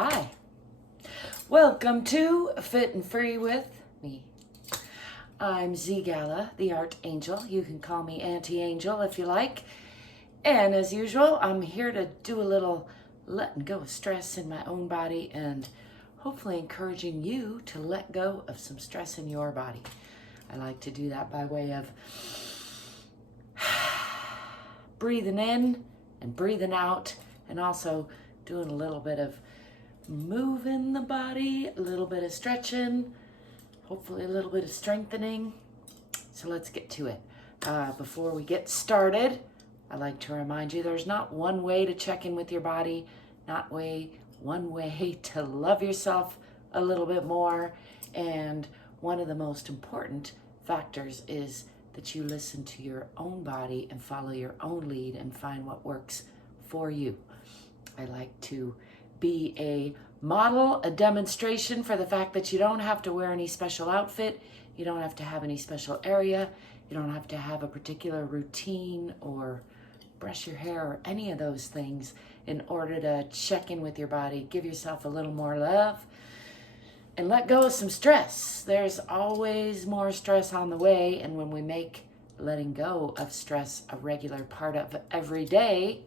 Hi, welcome to Fit and Free with me. I'm ZGALA, the Art Angel. You can call me Auntie Angel if you like. And as usual, I'm here to do a little letting go of stress in my own body and hopefully encouraging you to let go of some stress in your body. I like to do that by way of breathing in and breathing out, and also doing a little bit of moving the body, a little bit of stretching, hopefully a little bit of strengthening. So let's get to it. Before we get started, I like to remind you there's not one way to check in with your body, not one way to love yourself a little bit more. And one of the most important factors is that you listen to your own body and follow your own lead and find what works for you. I like to be a model, a demonstration for the fact that you don't have to wear any special outfit, you don't have to have any special area, you don't have to have a particular routine or brush your hair or any of those things in order to check in with your body, give yourself a little more love, and let go of some stress. There's always more stress on the way, and when we make letting go of stress a regular part of every day,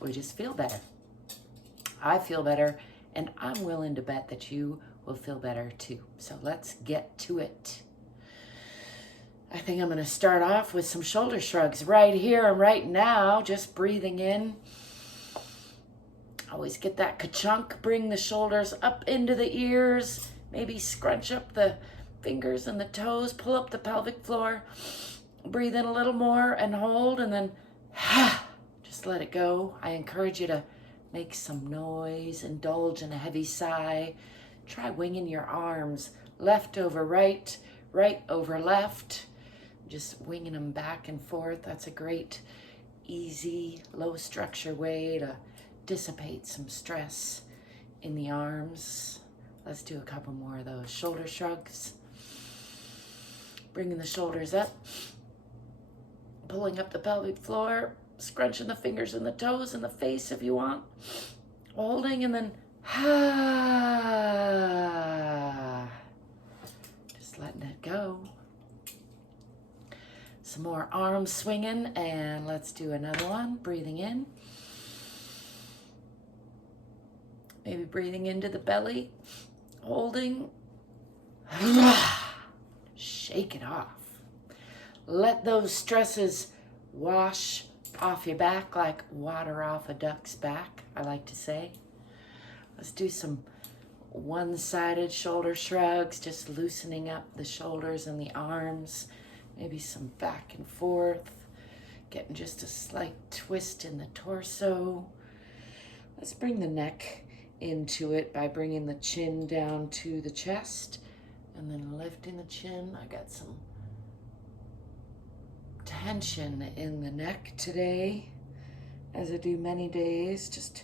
we just feel better. I feel better, and I'm willing to bet that you will feel better too. So let's get to it. I think I'm going to start off with some shoulder shrugs right here and right now, just breathing in. Always get that ka-chunk, bring the shoulders up into the ears, maybe scrunch up the fingers and the toes, pull up the pelvic floor, breathe in a little more and hold, and then just let it go. I encourage you to make some noise, indulge in a heavy sigh. Try winging your arms, left over right, right over left. Just winging them back and forth. That's a great, easy, low structure way to dissipate some stress in the arms. Let's do a couple more of those. Shoulder shrugs. Bringing the shoulders up. Pulling up the pelvic floor. Scrunching the fingers and the toes and the face if you want. Holding and then just letting it go. Some more arms swinging, and let's do another one. Breathing in. Maybe breathing into the belly. Holding. Shake it off. Let those stresses wash off your back like water off a duck's back, I like to say. Let's do some one-sided shoulder shrugs, just loosening up the shoulders and the arms, maybe some back and forth, getting just a slight twist in the torso. Let's bring the neck into it by bringing the chin down to the chest and then lifting the chin. I got some tension in the neck today, as I do many days, just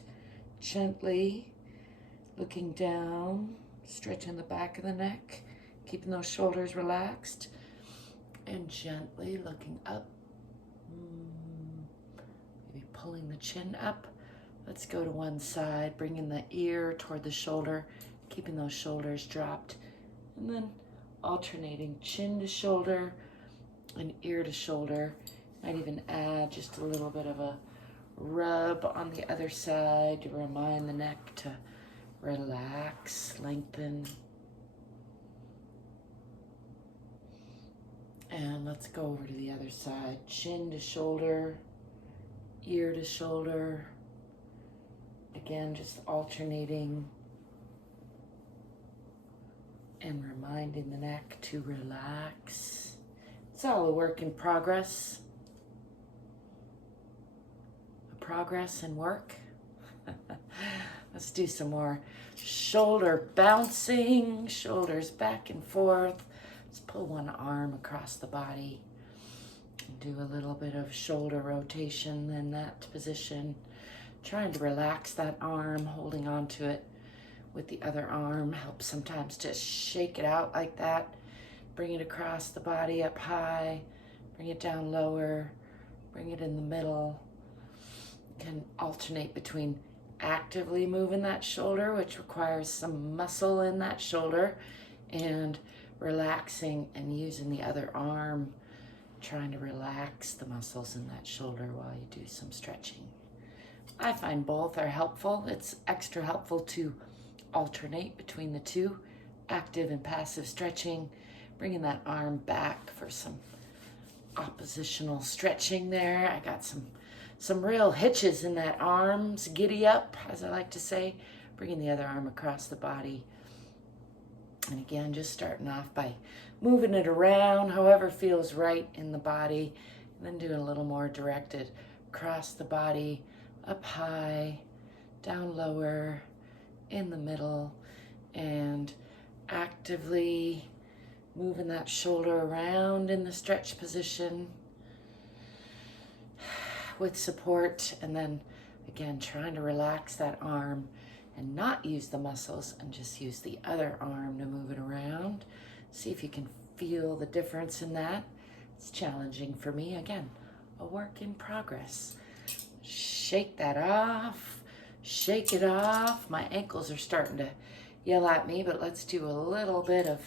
gently looking down, stretching the back of the neck, keeping those shoulders relaxed, and gently looking up, maybe pulling the chin up. Let's go to one side, bringing the ear toward the shoulder, keeping those shoulders dropped, and then alternating chin to shoulder and ear to shoulder. Might even add just a little bit of a rub on the other side to remind the neck to relax, lengthen. And let's go over to the other side. Chin to shoulder, ear to shoulder. Again, just alternating and reminding the neck to relax. It's all a work in progress. A progress in work. Let's do some more shoulder bouncing, shoulders back and forth. Let's pull one arm across the body. Do a little bit of shoulder rotation in that position. Trying to relax that arm, holding on to it with the other arm. Helps sometimes to shake it out like that. Bring it across the body up high, bring it down lower, bring it in the middle. You can alternate between actively moving that shoulder, which requires some muscle in that shoulder, and relaxing and using the other arm, trying to relax the muscles in that shoulder while you do some stretching. I find both are helpful. It's extra helpful to alternate between the two, active and passive stretching, bringing that arm back for some oppositional stretching there. I got some real hitches in that arm's giddy up, as I like to say, bringing the other arm across the body. And again, just starting off by moving it around however feels right in the body, and then doing a little more directed across the body, up high, down lower, in the middle, and actively moving that shoulder around in the stretch position with support, and then again trying to relax that arm and not use the muscles and just use the other arm to move it around. See if you can feel the difference in that. It's challenging for me. Again, a work in progress. Shake that off. Shake it off. My ankles are starting to yell at me, but let's do a little bit of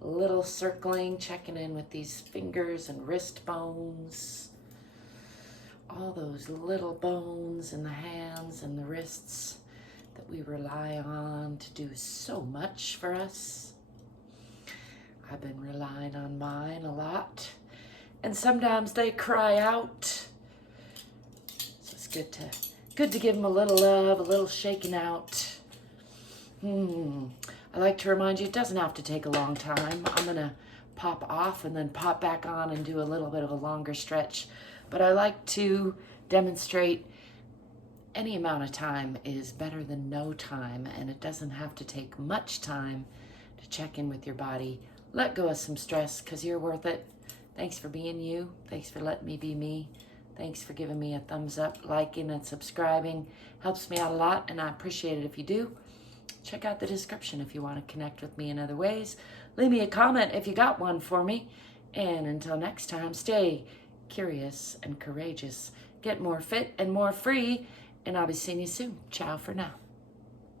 little circling, checking in with these fingers and wrist bones. All those little bones in the hands and the wrists that we rely on to do so much for us. I've been relying on mine a lot, and sometimes they cry out. So it's good to give them a little love, a little shaking out. I like to remind you, it doesn't have to take a long time. I'm gonna pop off and then pop back on and do a little bit of a longer stretch. But I like to demonstrate any amount of time is better than no time, and it doesn't have to take much time to check in with your body. Let go of some stress, because you're worth it. Thanks for being you. Thanks for letting me be me. Thanks for giving me a thumbs up, liking and subscribing. Helps me out a lot, and I appreciate it if you do. Check out the description if you want to connect with me in other ways. Leave me a comment if you got one for me. And until next time, stay curious and courageous. Get more fit and more free. And I'll be seeing you soon. Ciao for now.